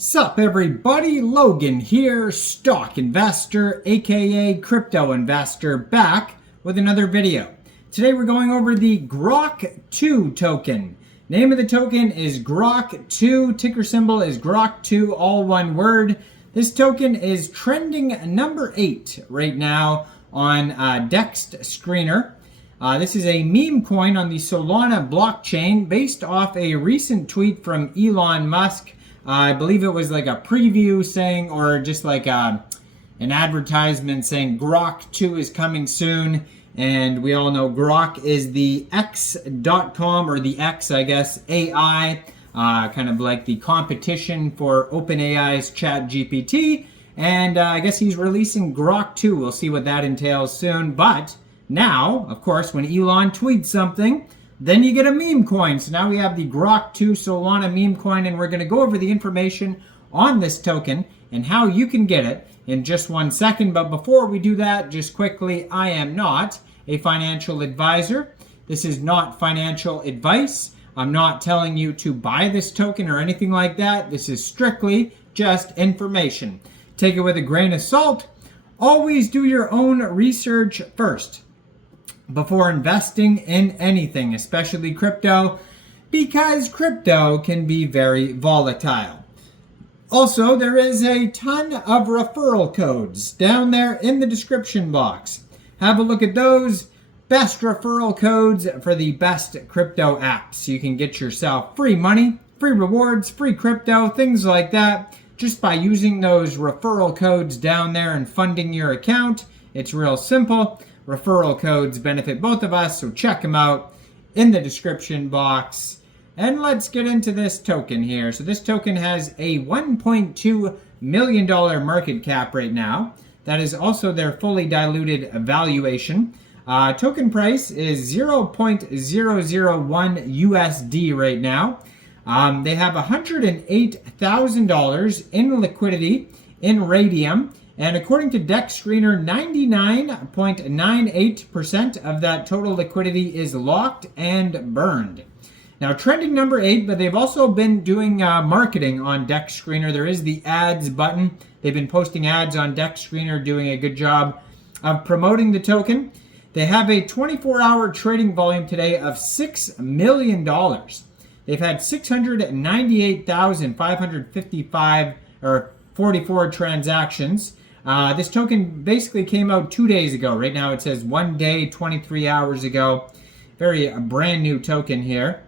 Sup everybody, Logan here, stock investor, aka crypto investor, back with another video. Today we're going over the GROK2 token. Name of the token is GROK2, ticker symbol is GROK2, all one word. This token is trending number 8 right now on DEX Screener. This is a meme coin on the Solana blockchain based off a recent tweet from Elon Musk. I believe it was like a preview saying, or just like an advertisement saying GROK2 is coming soon. And we all know Grok is the X.com, or the X, I guess, AI, kind of like the competition for OpenAI's ChatGPT. And I guess he's releasing GROK2. We'll see what that entails soon. But now, of course, when Elon tweets something, then you get a meme coin. So now we have the GROK2 Solana meme coin, and we're going to go over the information on this token and how you can get it in just 1 second. But before we do that, just quickly, I am not a financial advisor. This is not financial advice. I'm not telling you to buy this token or anything like that. This is strictly just information. Take it with a grain of salt. Always do your own research first before investing in anything, especially crypto, because crypto can be very volatile. Also, there is a ton of referral codes down there in the description box. Have a look at those. Best referral codes for the best crypto apps. You can get yourself free money, free rewards, free crypto, things like that, just by using those referral codes down there and funding your account. It's real simple. Referral codes benefit both of us, so check them out in the description box. And let's get into this token here. So this token has a $1.2 million market cap right now. That is also their fully diluted valuation. Token price is 0.001 USD right now. They have $108,000 in liquidity in Raydium. And according to DEX Screener, 99.98% of that total liquidity is locked and burned. Now, trending number 8, but they've also been doing marketing on DEX Screener. There is the ads button. They've been posting ads on DEX Screener, doing a good job of promoting the token. They have a 24-hour trading volume today of $6 million. They've had 698,555 or 44 transactions. This token basically came out 2 days ago. Right now it says 1 day, 23 hours ago. Very brand new token here.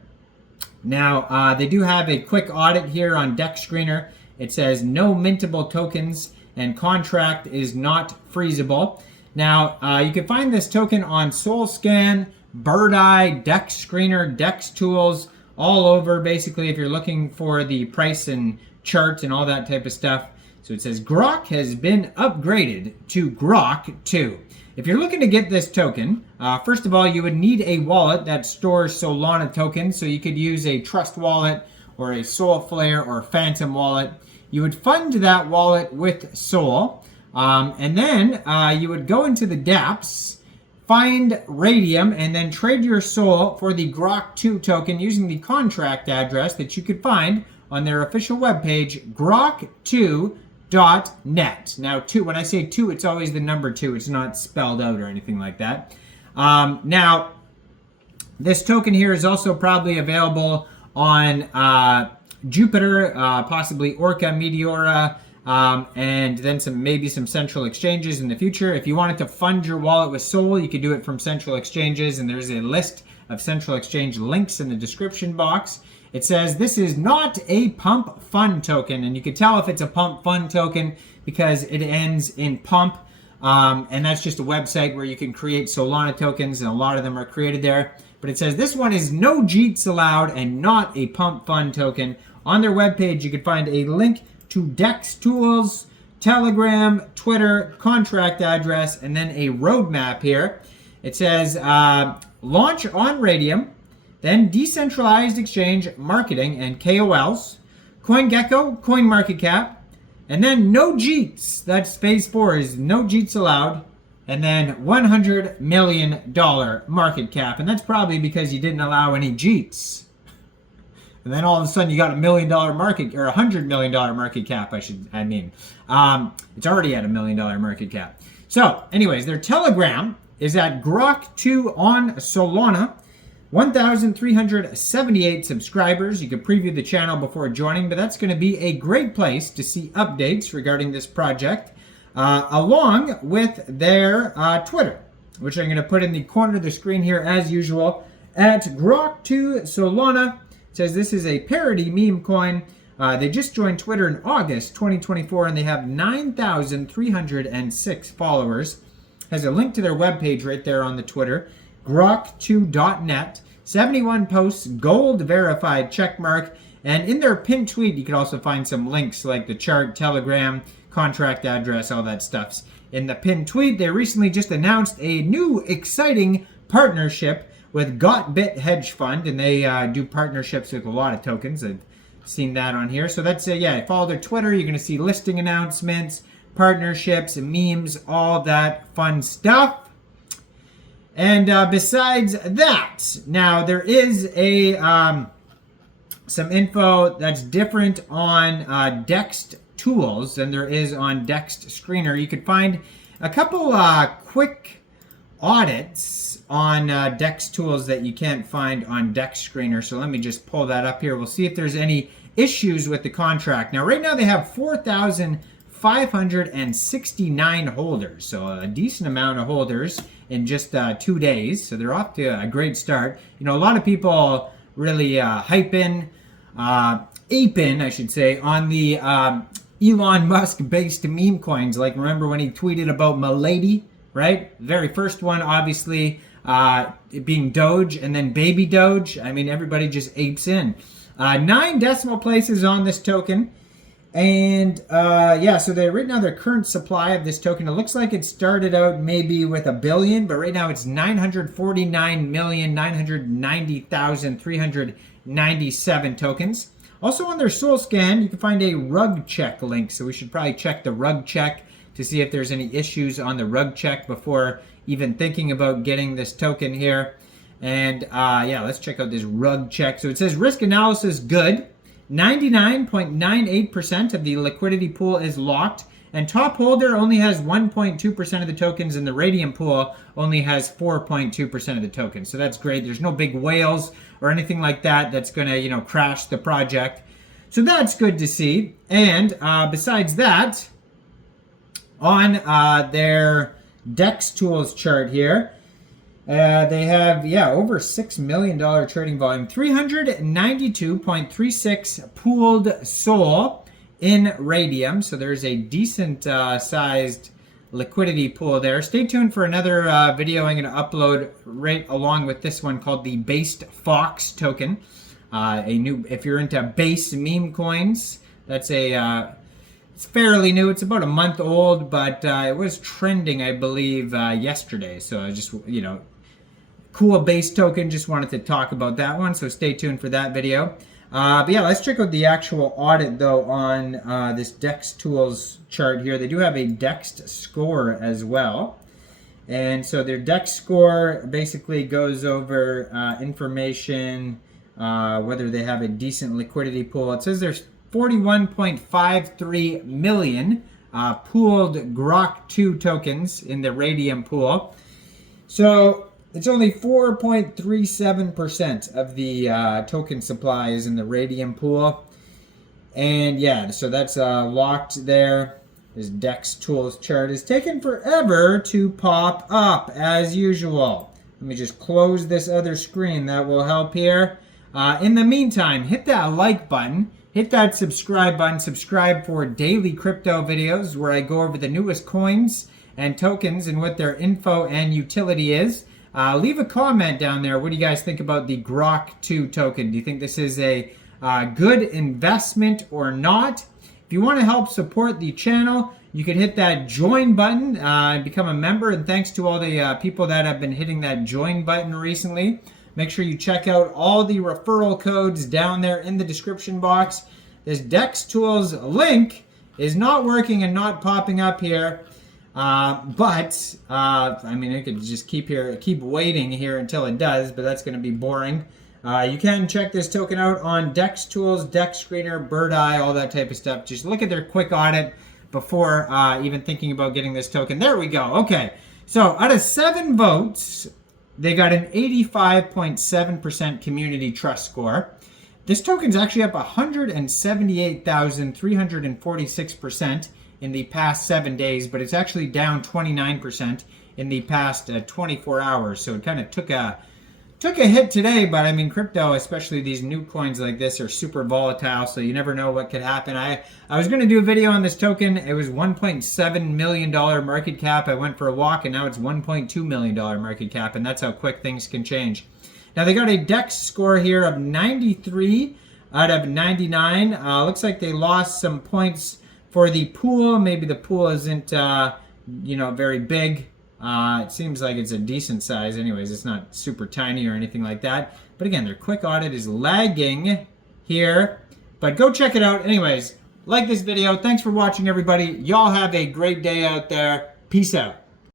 Now, they do have a quick audit here on DEX Screener. It says no mintable tokens and contract is not freezable. Now, you can find this token on SolScan, Bird Eye, DEX Screener, DEX Tools, all over basically if you're looking for the price and chart and all that type of stuff. So it says Grok has been upgraded to GROK2. If you're looking to get this token, first of all, you would need a wallet that stores Solana tokens. So you could use a Trust wallet or a Solflare or Phantom wallet. You would fund that wallet with Sol. And then you would go into the dApps, find Raydium, and then trade your Sol for the GROK2 token using the contract address that you could find on their official webpage, GROK2.net. Now, 2, when I say 2, it's always the number 2. It's not spelled out or anything like that. Now, this token here is also probably available on Jupiter, possibly Orca, Meteora, and then maybe some central exchanges in the future. If you wanted to fund your wallet with Sol, you could do it from central exchanges, and there's a list of central exchange links in the description box. It says this is not a pump fund token, and you can tell if it's a pump fund token because it ends in pump, and that's just a website where you can create Solana tokens, and a lot of them are created there. But it says this one is no JEETs allowed and not a pump fund token. On their webpage, you can find a link to DEX Tools, Telegram, Twitter, contract address, and then a roadmap here. It says launch on Raydium, then decentralized exchange marketing and KOLs, CoinGecko, CoinMarketCap, and then no JEETs. That's phase 4 is no JEETs allowed, and then $100 million market cap. And that's probably because you didn't allow any JEETs. And then all of a sudden you got $1 million market, or $100 million market cap, it's already at $1 million market cap. So anyways, their Telegram is at GROK2 on Solana. 1,378 subscribers. You can preview the channel before joining, but that's going to be a great place to see updates regarding this project, along with their Twitter, which I'm going to put in the corner of the screen here as usual, at GROK2 Solana. It says this is a parody meme coin. They just joined Twitter in August 2024, and they have 9,306 followers. Has a link to their webpage right there on the Twitter. GROK2.net, 71 posts, gold verified checkmark, and in their pinned tweet you can also find some links like the chart, Telegram, contract address, all that stuff's in the pinned tweet. They recently just announced a new exciting partnership with GotBit hedge fund, and they do partnerships with a lot of tokens. I've seen that on here. So that's yeah, follow their Twitter. You're going to see listing announcements, partnerships, memes, all that fun stuff. And besides that, now there is a some info that's different on Dex tools than there is on Dex Screener. You could find a couple quick audits on Dex tools that you can't find on Dex Screener. So let me just pull that up here. We'll see if there's any issues with the contract. Now, right now they have 4,569 holders, so a decent amount of holders in just 2 days. So they're off to a great start. You know, a lot of people really aping, I should say, on the Elon Musk based meme coins. Like, remember when he tweeted about Milady, right? Very first one, obviously, it being Doge, and then Baby Doge. I mean, everybody just apes in. 9 decimal places on this token. And yeah, so right now their current supply of this token, it looks like it started out maybe with 1 billion, but right now it's 949,990,397 tokens. Also on their Soul Scan, you can find a rug check link. So we should probably check the rug check to see if there's any issues on the rug check before even thinking about getting this token here. And yeah, let's check out this rug check. So it says risk analysis good. 99.98% of the liquidity pool is locked, and top holder only has 1.2% of the tokens, and the Raydium pool only has 4.2% of the tokens. So that's great. There's no big whales or anything like that that's going to, you know, crash the project. So that's good to see. And besides that, on their DEX tools chart here, they have, yeah, over $6 million trading volume, 392.36 pooled SOL in Raydium. So there's a decent sized liquidity pool there. Stay tuned for another video I'm going to upload right along with this one called the Based Fox token. If you're into base meme coins, that's it's fairly new. It's about a month old, but it was trending, I believe, yesterday. So I just, you know, cool base token. Just wanted to talk about that one. So stay tuned for that video. But yeah, let's check out the actual audit though on this DEX tools chart here. They do have a DEX score as well. And so their DEX score basically goes over information, whether they have a decent liquidity pool. It says there's 41.53 million pooled GROK2 tokens in the Raydium pool. So it's only 4.37% of the token supply is in the Raydium pool. And yeah, so that's locked there. This DEX tools chart is taking forever to pop up as usual. Let me just close this other screen. That will help here. In the meantime, hit that like button. Hit that subscribe button. Subscribe for daily crypto videos where I go over the newest coins and tokens and what their info and utility is. Leave a comment down there. What do you guys think about the GROK2 token? Do you think this is a good investment or not? If you want to help support the channel, you can hit that join button and become a member. And thanks to all the people that have been hitting that join button recently. Make sure you check out all the referral codes down there in the description box. This DEX tools link is not working and not popping up here. I mean, I could just keep waiting here until it does, but that's going to be boring. You can check this token out on Dex Tools, Dex Screener, Bird Eye, all that type of stuff. Just look at their quick audit before even thinking about getting this token. There we go. Okay, so out of 7 votes, they got an 85.7% community trust score. This token's actually up 178,346% in the past 7 days, but it's actually down 29% in the past 24 hours. So it kind of took a hit today, but I mean, crypto, especially these new coins like this, are super volatile, so you never know what could happen. I was going to do a video on this token. It was $1.7 million market cap. I went for a walk, and now it's $1.2 million market cap, and that's how quick things can change. Now, they got a DEX score here of 93 out of 99. Looks like they lost some points for the pool. Maybe the pool isn't, very big. It seems like it's a decent size. Anyways, it's not super tiny or anything like that. But again, their quick audit is lagging here. But go check it out. Anyways, like this video. Thanks for watching, everybody. Y'all have a great day out there. Peace out.